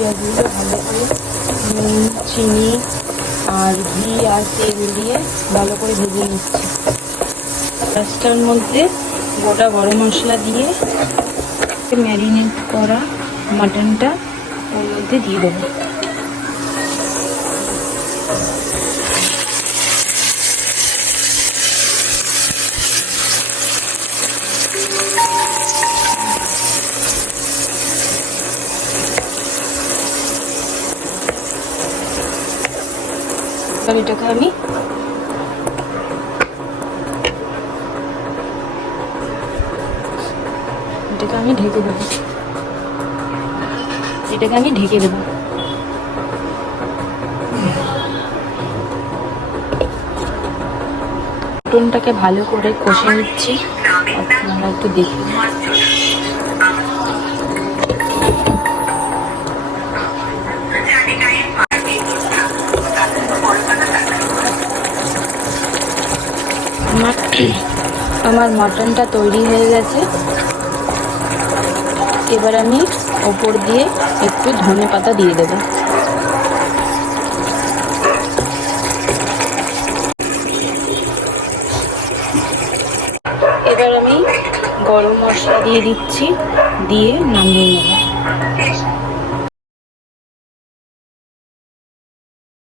পেঁয়াজগুলো ভালো করে নুন, চিনি আর ঘি আর তেল দিয়ে ভালো করে ভেজে নিচ্ছি। রাস্তার মধ্যে গোটা গরম মশলা দিয়ে ম্যারিনেট করা মাটনটা ওর মধ্যে দিয়ে দেবো। এটাকে আমি ঢেকে দেবো। মটনটাকে ভালো করে কষে নিচ্ছি, আপনারা একটু দেখুন। আমার মটনটা তৈরি হয়ে গেছে। এবার আমি ওপর দিয়ে একটু ধনেপাতা দিয়ে দেবো। এবার আমি গরম মশলা দিয়ে দিচ্ছি, দিয়ে নামিয়ে নেব।